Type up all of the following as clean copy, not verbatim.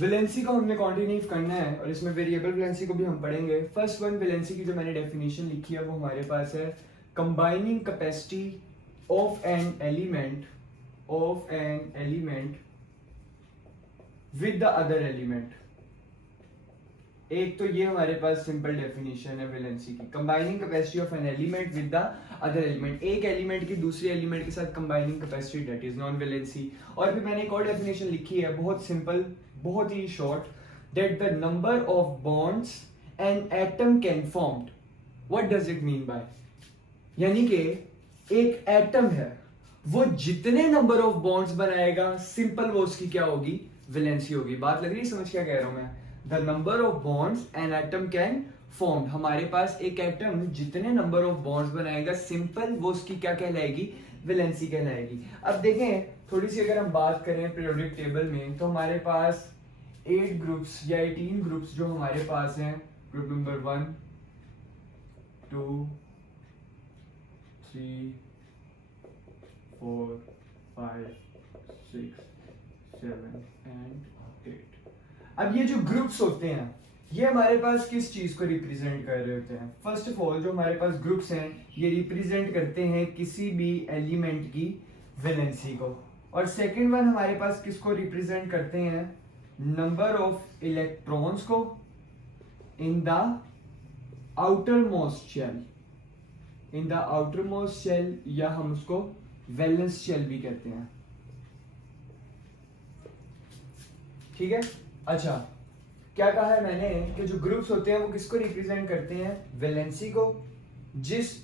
Valency को हमने quantitative करना है और इसमें वेरिएबल वैलेंसी को भी हम पढ़ेंगे। फर्स्ट वन वैलेंसी की जो मैंने डेफिनेशन लिखी है वो हमारे पास है combining capacity of an element with the other element. एक तो ये हमारे पास सिंपल डेफिनेशन है वैलेंसी की, combining capacity of an element with the other element. एक एलिमेंट की दूसरे एलिमेंट के साथ combining capacity, that is non valency. और फिर मैंने एक और डेफिनेशन लिखी है बहुत सिंपल, बहुत ही short, that the number of bonds an atom can formed. What does it mean by, यानी कि एक एटम है वो जितने नंबर ऑफ बॉन्ड्स बनाएगा, सिंपल वो उसकी क्या होगी, वैलेंसी होगी। बात लग रही है समझ, क्या कह रहा हूं मैं? The number of bonds an atom can form, हमारे पास एक एटम जितने नंबर ऑफ बॉन्ड्स बनाएगा, सिंपल वो उसकी क्या कहलाएगी, वैलेंसी कहलाएगी। अब देखें थोड़ी सी अगर हम बात करें पीरियोडिक टेबल में, तो हमारे पास 8 ग्रुप्स या 18 ग्रुप्स जो हमारे पास हैं, ग्रुप नंबर 1 2 3 4 5 6 7 एंड 8। अब ये जो ग्रुप्स होते हैं ये हमारे पास किस चीज को रिप्रेजेंट कर रहे होते हैं? फर्स्ट ऑफ ऑल जो हमारे पास ग्रुप्स हैं ये रिप्रेजेंट करते हैं किसी भी एलिमेंट की वैलेंसी को। और सेकंड वन हमारे पास किसको रिप्रेजेंट करते हैं? नंबर ऑफ इलेक्ट्रॉन्स को in the outermost shell, in the outermost shell, या हम उसको वैलेंस शेल भी कहते हैं। ठीक है, अच्छा क्या कहा है मैंने कि जो ग्रुप्स होते हैं वो किसको रिप्रेजेंट करते हैं? वैलेंसी को। जिस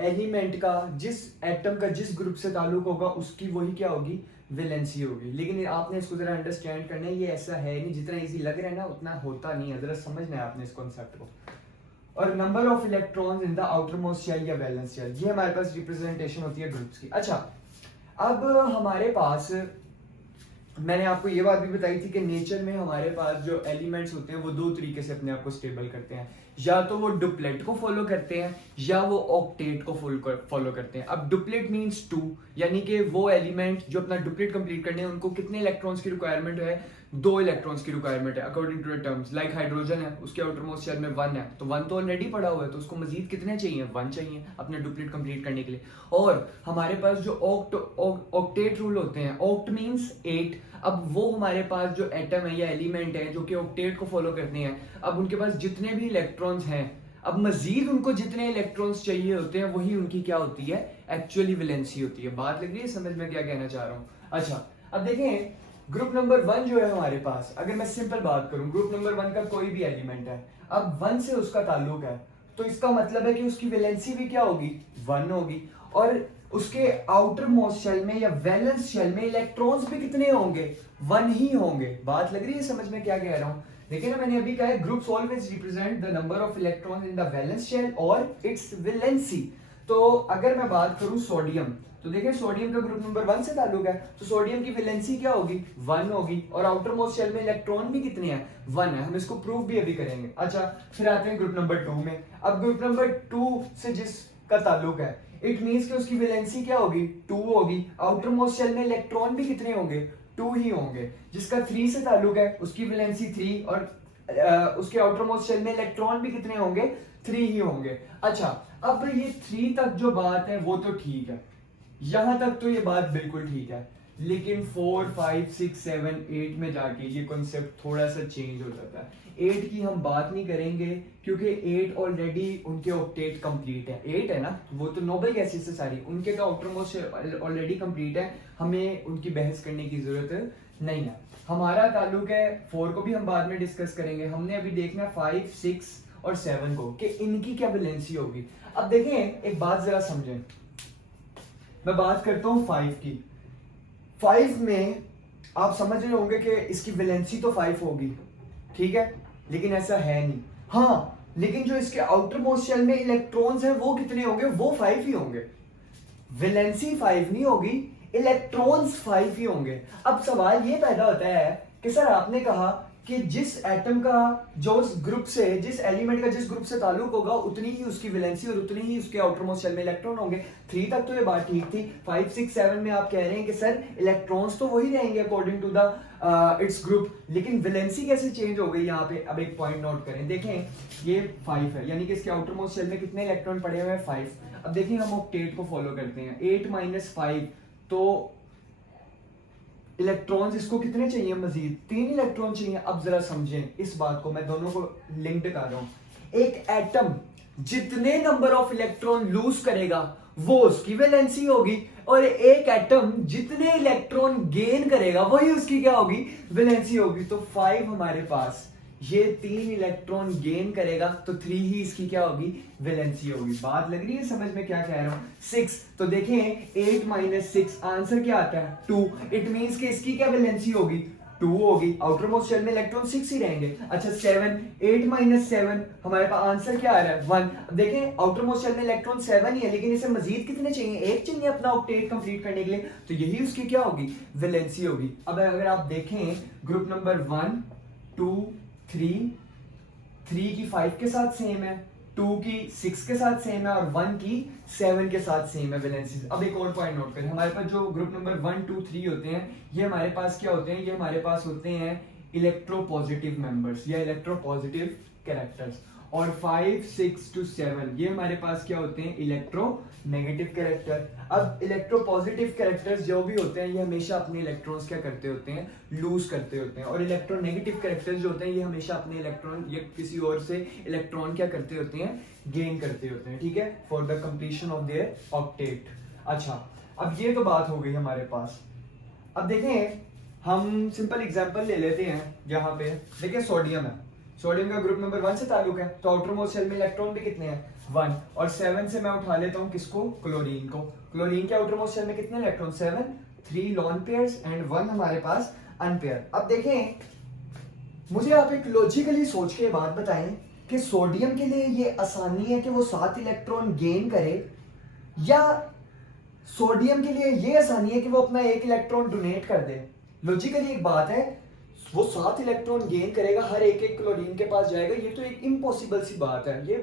एलिमेंट का, जिस एटम का जिस ग्रुप से ताल्लुक होगा उसकी वही क्या होगी, वैलेंसी होगी। लेकिन आपने इसको जरा अंडरस्टैंड करना है, ये ऐसा है नहीं, जितना इजी लग रहा है ना उतना होता नहीं है, जरा समझना है आपने इस कॉन्सेप्ट को। और number of electrons in the outermost shell या वैलेंस शेल, ये हमारे पास रिप्रेजेंटेशन होती है ग्रुप्स की। अच्छा अब हमारे पास, मैंने आपको ये बात भी बताई थी कि नेचर में हमारे पास जो एलिमेंट्स होते हैं वो दो तरीके से अपने आप को स्टेबल करते हैं, या तो वो डुप्लेट को फॉलो करते हैं या वो ऑक्टेट को फॉलो करते हैं। अब डुप्लेट मींस 2, यानी कि वो एलिमेंट जो अपना डुप्लेट कंप्लीट करने हैं उनको कितने इलेक्ट्रॉन्स की रिक्वायरमेंट है? 2 इलेक्ट्रॉन्स की रिक्वायरमेंट है according to the terms. Like hydrogen है, उसके आउटर मोस्ट शेल में 1 है, तो 1 तो ऑलरेडी पड़ा हुआ है, तो उसको मजीद कितने चाहिए? 1 चाहिए अपने डुप्लेट कंप्लीट करने के लिए। और हमारे पास जो ऑक्टेट रूल होते हैं, ऑक्ट मींस 8, अब वो हमारे पास जो एटम है या एलिमेंट है जो कि ऑक्टेट को फॉलो करते हैं, अब उनके पास जितने भी इलेक्ट्रॉन्स हैं, अब मजीद उनको जितने इलेक्ट्रॉन्स चाहिए होते हैं वही उनकी क्या होती है, एक्चुअली वैलेंसी होती है। बात लग रही है समझ में क्या कहना चाह रहा हूं? अच्छा अब देखें ग्रुप नंबर 1 जो है हमारे पास, अगर मैं सिंपल बात करूं, ग्रुप नंबर 1 का कोई भी एलिमेंट है, अब 1 से उसका ताल्लुक है, तो इसका मतलब है कि उसकी वैलेंसी भी क्या होगी, 1 होगी। और उसके आउटर मोस्ट शेल में या वैलेंस शेल में इलेक्ट्रॉन्स भी कितने होंगे, 1 ही होंगे। बात लग रही है समझ में क्या कह रहा हूं? देखिए ना, मैंने अभी कहा है groups always represent the number of electrons in the valence shell और इट्स वैलेंसी। तो अगर मैं बात करूं सोडियम, तो देखिए सोडियम का ग्रुप नंबर 1 से ताल्लुक है, तो सोडियम की वैलेंसी क्या होगी, 1 होगी। और आउटर मोस्ट शेल में इलेक्ट्रॉन भी कितने हैं, 1 है। हम इसको प्रूव भी अभी करेंगे। अच्छा फिर आते हैं ग्रुप नंबर 2 में। अब ग्रुप नंबर 2 से जिसका ताल्लुक है, इट मींस कि उसकी वैलेंसी क्या होगी, 2 होगी। आउटर मोस्ट शेल में इलेक्ट्रॉन भी कितने होंगे, 2 ही होंगे। जिसका 3 से ताल्लुक है उसकी वैलेंसी 3, और उसके आउटर मोस्ट शेल में इलेक्ट्रॉन भी कितने होंगे, 3 ही होंगे। अच्छा अब ये 3 तक जो बात है वो तो ठीक है, यहां तक तो ये बात बिल्कुल ठीक है, लेकिन 4 5 6 7 8 में जाके ये कॉन्सेप्ट थोड़ा सा चेंज हो जाता है। 8 की हम बात नहीं करेंगे क्योंकि 8 ऑलरेडी उनके ऑक्टेट कंप्लीट है। 8 है ना, वो तो नोबल गैसेस से सारी, उनके तो आउटर मोस्ट ऑलरेडी कंप्लीट है, हमें उनकी बहस करने की जरूरत नहीं है। हमारा ताल्लुक है 4 को भी हम बाद में डिस्कस करेंगे, हमने अभी देखना 5 6 और 7 को कि इनकी क्या वैलेंसी होगी। अब देखें एक बात जरा समझें, मैं बात करता हूं 5 की। 5 में आप समझ रहे होंगे कि इसकी वैलेंसी तो 5 होगी, ठीक है, लेकिन ऐसा है नहीं। हाँ लेकिन जो इसके आउटर मोस्ट शेल में इलेक्ट्रॉन्स हैं वो कितने होंगे, वो 5 ही होंगे। वैलेंसी 5 नहीं होगी, इलेक्ट्रॉन्स 5 ही होंगे। अब सवाल ये पैदा होता है कि सर आपने कहा कि जिस एटम का जो उस ग्रुप से, जिस एलिमेंट का जिस ग्रुप से ताल्लुक होगा उतनी ही उसकी वैलेंसी और उतनी ही उसके आउटर मोस्ट शेल में इलेक्ट्रॉन होंगे। 3 तक तो ये बात ठीक थी। 5, 6, 7 में आप कह रहे हैं कि सर इलेक्ट्रॉन्स तो वही रहेंगे according to the its group, लेकिन वैलेंसी कैसे चेंज हो गई यहाँ पे। अब एक पॉइंट नोट करें, देखें ये 5 है, यानी कि इसके आउटर मोस्ट शेल में कितने इलेक्ट्रॉन पड़े हुए हैं 5। अब देखिए हम ऑक्टेट को फॉलो करते हैं, 8 - 5 तो इलेक्ट्रॉन्स इसको कितने चाहिए मजीद, 3 इलेक्ट्रॉन चाहिए। अब जरा समझें इस बात को, मैं दोनों को लिंक्ड कर रहा हूं। एक एटम जितने नंबर ऑफ इलेक्ट्रॉन लूज करेगा वो उसकी वैलेंसी होगी, और एक एटम जितने इलेक्ट्रॉन गेन करेगा वही उसकी क्या होगी, वैलेंसी होगी। तो 5 हमारे पास ये 3 इलेक्ट्रॉन गेन करेगा तो 3 ही इसकी क्या होगी, वैलेंसी होगी। बात लग रही है समझ में क्या कह रहा हूं। 6 तो देखें 8 - 6 आंसर क्या आता है 2। इट मींस कि इसकी क्या वैलेंसी होगी, 2 होगी। आउटर मोस्ट शेल में इलेक्ट्रॉन 6 ही रहेंगे। अच्छा 7, 8 - 7 हमारे पास आंसर क्या आ रहा है 1। अब देखें आउटर मोस्ट शेल में इलेक्ट्रॉन 7 ही है, लेकिन इसे मजीद कितने चाहिए, 1 चाहिए अपना ऑक्टेट कंप्लीट करने के लिए, तो यही उसकी क्या होगी, वैलेंसी होगी। अब अगर आप देखें ग्रुप नंबर 1, 2, 3 की 5 के साथ सेम है, 2 की 6 के साथ सेम है और 1 की 7 के साथ सेम है वैलेंसी। अब एक और पॉइंट नोट करें, हमारे पास जो ग्रुप नंबर 1, 2, 3 होते हैं ये हमारे पास क्या होते हैं, ये हमारे पास होते हैं इलेक्ट्रोपॉजिटिव मेंबर्स या इलेक्ट्रोपॉजिटिव कैरेक्टर्स। और 5, 6 to 7 ये हमारे पास क्या होते हैं, इलेक्ट्रोनेगेटिव कैरेक्टर। अब इलेक्ट्रोपॉजिटिव कैरेक्टर्स जो भी होते हैं ये हमेशा अपने इलेक्ट्रॉन्स क्या करते होते हैं, लूज करते होते हैं, और इलेक्ट्रोनेगेटिव कैरेक्टर्स जो होते हैं ये हमेशा अपने इलेक्ट्रॉन या किसी और से इलेक्ट्रॉन क्या करते होते हैं, गेन करते होते हैं, ठीक है, for the completion of their octet. अच्छा अब ये तो बात हो गई हमारे पास। अब देखें हम सिंपल एग्जांपल ले लेते हैं, यहाँ पे देखिए सोडियम है, सोडियम का ग्रुप नंबर 1 से ताल्लुक है, तो आउटर मोस्ट शेल में इलेक्ट्रॉन भी कितने हैं 1। और 7 से मैं उठा लेता हूं किसको, क्लोरीन को। क्लोरीन के आउटर मोस्ट शेल में कितने इलेक्ट्रॉन 7, 3 लॉन पेयर्स एंड 1 हमारे पास अनपेयर। अब देखें मुझे आप एक लॉजिकली सोच के बात बताएं कि सोडियम के लिए ये आसानी है कि वो 7 इलेक्ट्रॉन गेन करे, या सोडियम के लिए ये आसानी है कि वो अपना 1 इलेक्ट्रॉन डोनेट कर दे। लॉजिकली एक बात है, वो 7 इलेक्ट्रॉन गेन करेगा, हर एक एक क्लोरीन के पास जाएगा, ये तो एक इम्पॉसिबल सी बात है, ये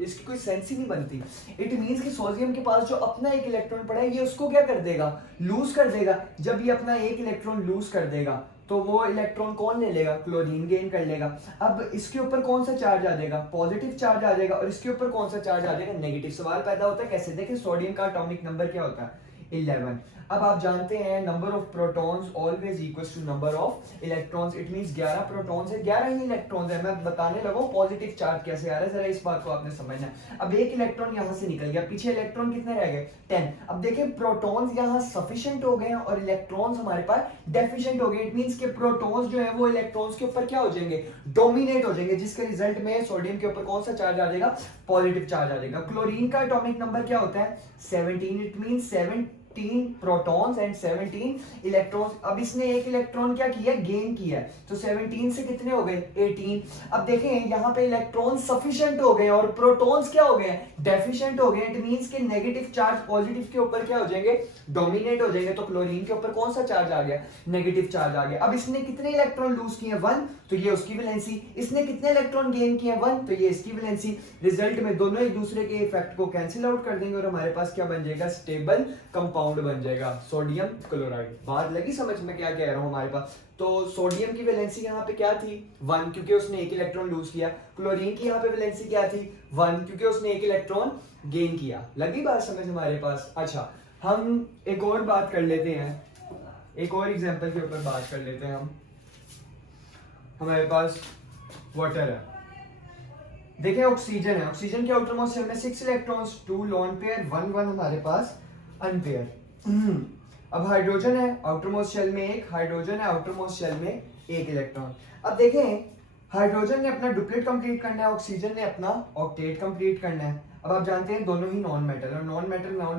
इसकी कोई सेंस ही नहीं बनती। इट मींस कि सोडियम के पास जो अपना 1 इलेक्ट्रॉन पड़ा है ये उसको क्या कर देगा, लूज कर देगा। जब ये अपना 1 इलेक्ट्रॉन लूज कर देगा तो वो इलेक्ट्रॉन कौन ले लेगा, क्लोरीन गेन कर लेगा। अब इसके ऊपर कौन सा चार्ज आ जाएगा, पॉजिटिव चार्ज आ जाएगा, और इसके ऊपर कौन सा चार्ज आ जाएगा, नेगेटिव। सवाल पैदा होता है कैसे, देखिए सोडियम का एटॉमिक नंबर क्या होता है 11। अब आप जानते हैं number of protons always equals to number of electrons. It means 11 protons है, 11 ही इलेक्ट्रॉन्स है। मैं बताने लगा पॉजिटिव चार्ज कैसे आ रहा है, जरा इस बात को आपने समझना है। अब 1 इलेक्ट्रॉन यहां से निकल गया, पीछे इलेक्ट्रॉन कितने रह गए 10। अब देखिए प्रोटॉन्स यहां सफिशिएंट हो गए हैं और इलेक्ट्रॉन्स हमारे पास डेफिशिएंट हो गए। इट मींस के प्रोटॉन्स जो है वो इलेक्ट्रॉन्स के ऊपर क्या हो जाएंगे, डोमिनेट हो जाएंगे, जिसके रिजल्ट में सोडियम के ऊपर कौन सा चार्ज आ जाएगा, पॉजिटिव चार्ज आ जाएगा। क्लोरीन का एटॉमिक नंबर क्या होता है 17। It means 17 protons and 17 electrons. अब इसने 1 इलेक्ट्रॉन क्या किया, गेन किया, तो 17 से कितने हो गए 18। अब देखें यहाँ पे इलेक्ट्रॉन सफिशिएंट हो गए और प्रोटॉन्स क्या हो गए, डेफिशिएंट हो गए। इट मींस के नेगेटिव चार्ज पॉजिटिव के ऊपर क्या हो जाएंगे, डोमिनेट हो जाएंगे। तो क्लोरीन के ऊपर कौन सा चार्ज आ गया, नेगेटिव चार्ज आ गया। अब इसने कितने इलेक्ट्रॉन लूज किए 1, तो ये उसकी वैलेंसी। इसने कितने इलेक्ट्रॉन गेन किए 1, तो ये इसकी वैलेंसी। रिजल्ट में दोनों एक दूसरे के इफेक्ट को कैंसिल आउट कर देंगे और हमारे पास क्या बन जाएगा, स्टेबल कंपाउंड बन जाएगा, सोडियम क्लोराइड। बात लगी समझ में क्या कह रहा हूं हमारे पास। तो सोडियम की वैलेंसी यहाँ पे क्या थी 1, क्योंकि उसने 1 इलेक्ट्रॉन लूज किया। क्लोरीन की यहाँ पे वैलेंसी क्या थी 1, क्योंकि उसने 1 इलेक्ट्रॉन गेन किया। लगी बात समझ हमारे पास। अच्छा हम एक और बात कर लेते हैं, एक और एग्जांपल के ऊपर बात कर लेते हैं हम। हमारे पास वाटर है, देखिए ऑक्सीजन है, ऑक्सीजन के आउटर मोस्ट शेल में 6 इलेक्ट्रॉन्स, 2 लोन पेयर, 1 1 हमारे पास अनपेयर। अब हाइड्रोजन है, आउटर मोस्ट शेल में 1 हाइड्रोजन है, आउटर मोस्ट शेल में 1 इलेक्ट्रॉन। अब देखें हाइड्रोजन ने अपना डुप्लेट कंप्लीट करना है, ऑक्सीजन ने अपना ऑक्टेट कंप्लीट करना है। अब आप जानते हैं दोनों ही नॉन मेटल, और नॉन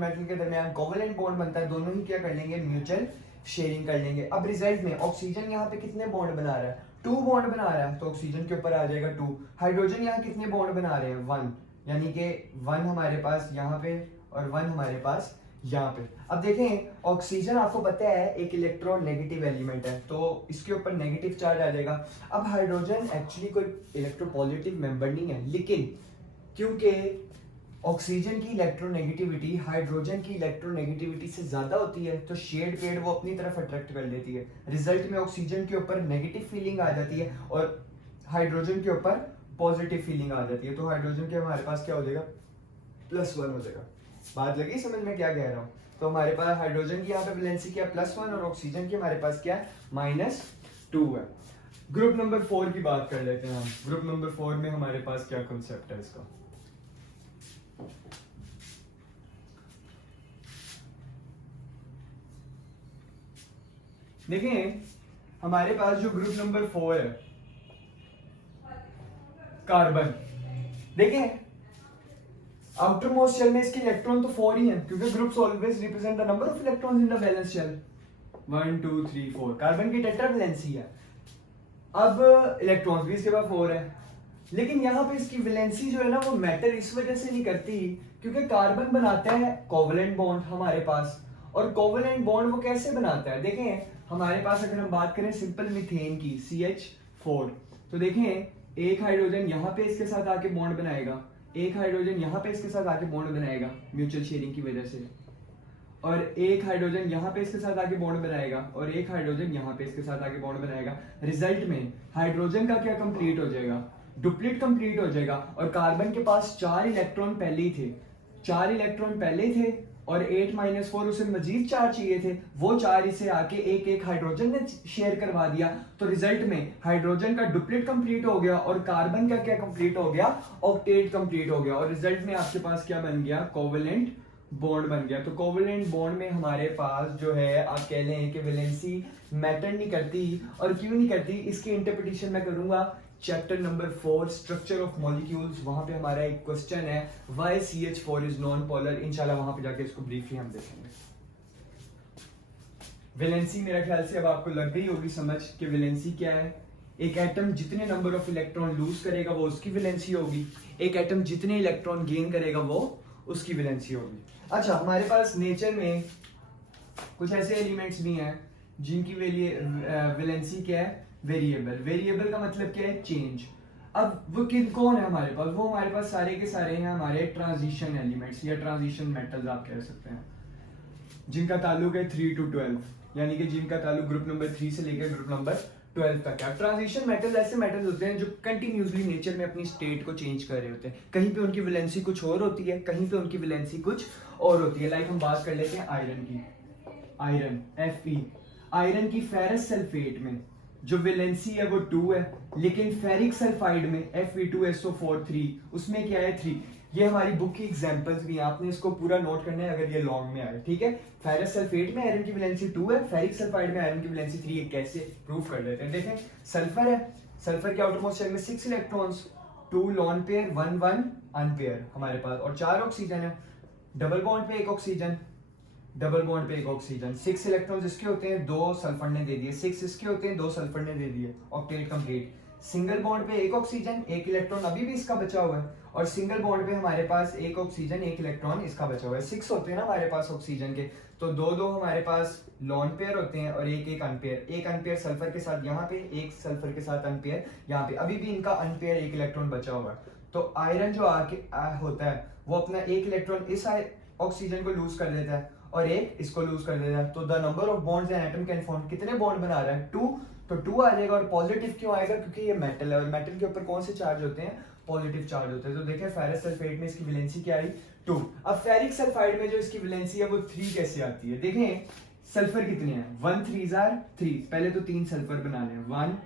मेटल के दरमियान कोवेलेंट बॉन्ड बनता है, दोनों ही क्या कर लेंगे, म्यूचुअल शेयरिंग कर लेंगे। अब रिजल्ट में ऑक्सीजन यहाँ पे कितने बॉन्ड बना रहा है, 2 बॉन्ड बना रहा है, तो ऑक्सीजन के ऊपर आ जाएगा 2। हाइड्रोजन यहाँ कितने बॉन्ड बना रहे हैं 1, यानी कि 1 हमारे पास यहाँ पे और 1 हमारे पास यहाँ पे। अब देखें ऑक्सीजन आपको पता है एक इलेक्ट्रोनेगेटिव एलिमेंट है, तो इसके ऊपर नेगेटिव चार्ज आ जाएगा। अब हाइड्रोजन एक्चुअली कोई इलेक्ट्रोपॉजिटिव मेंबर नहीं है, लेकिन क्योंकि ऑक्सीजन की इलेक्ट्रोनेगेटिविटी हाइड्रोजन की इलेक्ट्रोनेगेटिविटी से ज्यादा होती है, तो शेड पेड़ वो अपनी तरफ अट्रैक्ट कर लेती है। रिजल्ट में ऑक्सीजन के ऊपर नेगेटिव फीलिंग आ जाती है और हाइड्रोजन के ऊपर पॉजिटिव फीलिंग आ जाती है। तो हाइड्रोजन के हमारे पास क्या हो जाएगा, +1 हो जाएगा। बात लगी समझ में क्या कह रहा हूँ? तो हमारे पास हाइड्रोजन की यहाँ पे वैलेंसी क्या +1 और ऑक्सीजन की हमारे पास क्या -2 है। ग्रुप नंबर 4 की बात कर लेते हैं हम। ग्रुप नंबर 4 में हमारे पास क्या कंसेप्ट है इसका। देखिए हमारे पास जो ग्रुप नंबर 4 है कार्बन, देखें आउटर मोस्ट शेल में इसके इलेक्ट्रॉन तो 4 ही हैं, क्योंकि groups always represent the number of electrons in the valence shell. 1 2 3 4 carbon की टेट्रा वैलेंसी है। अब इलेक्ट्रॉन्स भी इसके पास 4 है, लेकिन यहाँ पे इसकी वैलेंसी जो है ना वो मैटर इस वजह से नहीं करती क्योंकि कार्बन बनाता है कोवलेंट बॉन्ड हमारे पास। और कोवलेंट बॉन्ड वो कैसे बनाता है, देखें हमारे पास अगर हम बात करें सिंपल मीथेन की CH4, तो देखें एक हाइड्रोजन यहाँ पे इसके साथ आके बॉन्ड बनाएगा, एक हाइड्रोजन यहाँ पे इसके साथ आके बॉन्ड बनाएगा म्यूचुअल शेयरिंग की वजह से, और एक हाइड्रोजन यहाँ पे इसके साथ आके बॉन्ड बनाएगा, और एक हाइड्रोजन यहाँ पे इसके साथ आके बॉन्ड बनाएगा। रिजल्ट में हाइड्रोजन का क्या कंप्लीट हो जाएगा, डुप्लीट कंप्लीट हो जाएगा। और कार्बन के पास 4 इलेक्ट्रॉन पहले ही थे, 4 इलेक्ट्रॉन पहले थे और 8 - 4 उसे मजीद 4 चाहिए थे, वो 4 इसे आके एक एक हाइड्रोजन ने शेयर करवा दिया। तो रिजल्ट में हाइड्रोजन का डुप्लीट कंप्लीट हो गया और कार्बन का क्या कंप्लीट हो गया, ऑक्टेट कंप्लीट हो गया। और रिजल्ट में आपके पास क्या बन गया, कोवेलेंट बॉन्ड बन गया। तो कोवेलेंट बॉन्ड में हमारे पास जो है आप कह लें कि वैलेंसी मैटर नहीं करती। और क्यों नहीं करती, इसकी इंटरप्रिटेशन मैं करूंगा chapter number 4 structure of molecules, वहां पे हमारा एक क्वेश्चन है why CH4 is non polar. इंशाल्लाह वहां पे जाके इसको ब्रीफली हम देखेंगे। वैलेंसी मेरा ख्याल से अब आपको लग गई होगी समझ कि वैलेंसी क्या है। एक एटम जितने नंबर ऑफ इलेक्ट्रॉन लूज करेगा वो उसकी वैलेंसी होगी, एक एटम जितने इलेक्ट्रॉन गेन करेगा वो उसकी वैलेंसी होगी। अच्छा हमारे पास नेचर में कुछ ऐसे एलिमेंट्स भी हैं जिनकी वैलेंसी क्या है, वेरिएबल। वेरिएबल का मतलब क्या है, चेंज। अब वो कौन है हमारे पास, वो हमारे पास सारे के सारे हैं हमारे ट्रांजिशन एलिमेंट्स या ट्रांजिशन मेटल्स आप कह सकते हैं, जिनका ताल्लुक है 3 to 12, यानी कि जिनका ताल्लुक ग्रुप नंबर 3 से लेकर ग्रुप नंबर 12 तक है। ट्रांजिशन मेटल्स ऐसे मेटल्स होते हैं जो कंटिन्यूसली नेचर में अपनी स्टेट को चेंज कर रहे होते हैं। कहीं पे उनकी वैलेंसी कुछ और होती है, कहीं पे उनकी वैलेंसी कुछ और होती है। लाइक हम बात कर लेते हैं आयरन की, आयरन Fe। आयरन की फेरस सल्फेट में जो वैलेंसी है वो 2 है, लेकिन फेरिक सल्फाइड में Fe2SO4 3, उसमें क्या है 3। ये हमारी बुक की एग्जांपल्स भी हैं, आपने इसको पूरा नोट करना है अगर ये लॉन्ग में आए, ठीक है। फेरस सल्फेट में आयरन की वैलेंसी 2 है, फेरिक सल्फाइड में आयरन की वैलेंसी 3 है। कैसे प्रूव कर देते हैं, देखें सल्फर है, सल्फर के आउटरमोस्ट शेल में 6 इलेक्ट्रॉन्स, 2 लॉन पेयर 1 1 अनपेयर हमारे पास, और 4 ऑक्सीजन है। डबल बॉन्ड पे एक ऑक्सीजन, डबल बॉन्ड पे एक ऑक्सीजन, 6 इलेक्ट्रॉन्स इसके होते हैं, 2 सल्फर ने दे दिए, 6 इसके होते हैं, 2 सल्फर ने दे दिए, ऑक्टेट कंप्लीट। सिंगल बॉन्ड पे एक ऑक्सीजन, एक इलेक्ट्रॉन अभी भी इसका बचा हुआ है, और सिंगल बॉन्ड पे हमारे पास एक ऑक्सीजन, एक इलेक्ट्रॉन इसका बचा हुआ है। 6 होते हैं ना हमारे पास ऑक्सीजन के, तो 2 2 हमारे पास लॉन पेयर होते हैं और एक एक अनपेयर। एक अनपेयर सल्फर के साथ यहाँ पे, एक सल्फर के साथ अनपेयर यहाँ पे, अभी भी इनका अनपेयर एक इलेक्ट्रॉन बचा हुआ है। तो आयरन जो होता है वो अपना एक इलेक्ट्रॉन इस ऑक्सीजन को लूज कर देता है और एक इसको लूज कर देता है। तो the number of bonds an atom can form, कितने बॉन्ड बना रहा है 2, तो 2 आ जाएगा। और पॉजिटिव क्यों आएगा, क्योंकि ये मेटल है और मेटल के ऊपर कौन से चार्ज होते हैं, पॉजिटिव चार्ज होते हैं। तो देखें फेरस सल्फेट में इसकी वैलेंसी क्या आई 2। अब फेरिक सल्फाइड में जो इसकी वैलेंसी है वो 3 कैसे आती है, देखें सल्फर कितने हैं 1 3 3, पहले तो 3 सल्फर बना लें, 1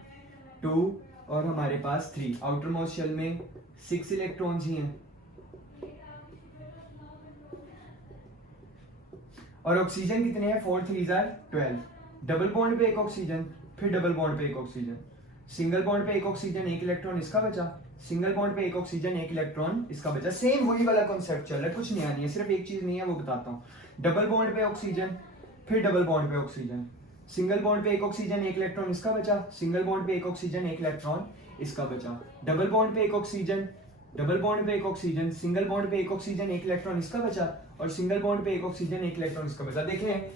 2 और हमारे पास 3। आउटर मोस्ट शेल में 6 इलेक्ट्रॉन्स ही हैं, और ऑक्सीजन कितने हैं 4 3 12। डबल बॉन्ड पे एक ऑक्सीजन, फिर डबल बॉन्ड पे एक ऑक्सीजन, सिंगल बॉन्ड पे एक ऑक्सीजन, एक इलेक्ट्रॉन इसका बचा, सिंगल बॉन्ड पे एक ऑक्सीजन, एक इलेक्ट्रॉन इसका बचा। सेम वही वाला कॉन्सेप्ट चल रहा है, कुछ नया नहीं है, सिर्फ एक चीज नहीं है वो बताता हूँ। डबल बॉन्ड पे ऑक्सीजन, फिर डबल बॉन्ड पे ऑक्सीजन, सिंगल बॉन्ड पे एक ऑक्सीजन, एक इलेक्ट्रॉन इसका बचा, सिंगल बॉन्ड पे एक ऑक्सीजन, एक इलेक्ट्रॉन इसका बचा, डबल बॉन्ड पे एक ऑक्सीजन, डबल बॉन्ड पे एक ऑक्सीजन, सिंगल बॉन्ड पे एक ऑक्सीजन, एक इलेक्ट्रॉन इसका बचा, और सिंगल बॉन्ड पे एक ऑक्सीजन, एक इलेक्ट्रॉन इसका बचा। देख लें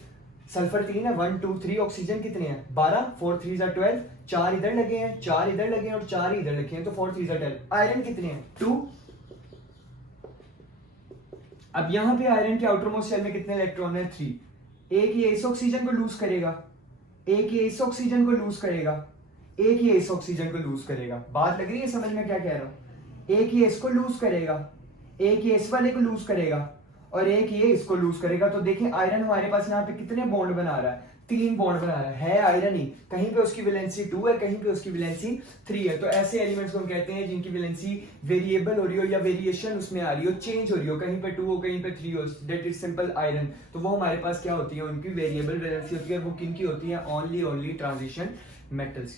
सल्फर 3 है, 1 2 3, ऑक्सीजन कितने हैं 12, 4 3 12, 4 इधर लगे हैं, 4 इधर लगे हैं और 4 इधर लगे हैं, तो 4 3 12। आयरन कितने हैं 2। अब यहां पे आयरन के आउटर मोस्ट शेल में कितने इलेक्ट्रॉन है 3। एक ये इस ऑक्सीजन को लूज करेगा, एक ये इस ऑक्सीजन को लूज करेगा, एक ये इस ऑक्सीजन को लूज करेगा। बात लग रही है समझ में क्या कह रहा हूं? एक ये इसको लूज करेगा, एक ये इस वाले को लूज करेगा और एक ये इसको लूज करेगा। तो देखें आयरन हमारे पास यहाँ पे कितने बॉन्ड बना रहा है, 3 बॉन्ड बना रहा है आयरन ही। कहीं पे उसकी वैलेंसी 2 है, कहीं पे उसकी वैलेंसी 3 है। तो ऐसे एलिमेंट्स को हम कहते हैं जिनकी वैलेंसी वेरिएबल हो रही हो या वेरिएशन उसमें आ रही हो, चेंज हो रही हो, कहीं पे 2 हो कहीं पे 3 हो, दैट इज सिंपल आयरन। तो वो हमारे पास क्या होती है, उनकी वेरिएबल वैलेंसी होती है। वो किन की होती है, ओनली ट्रांजिशन मेटल्स।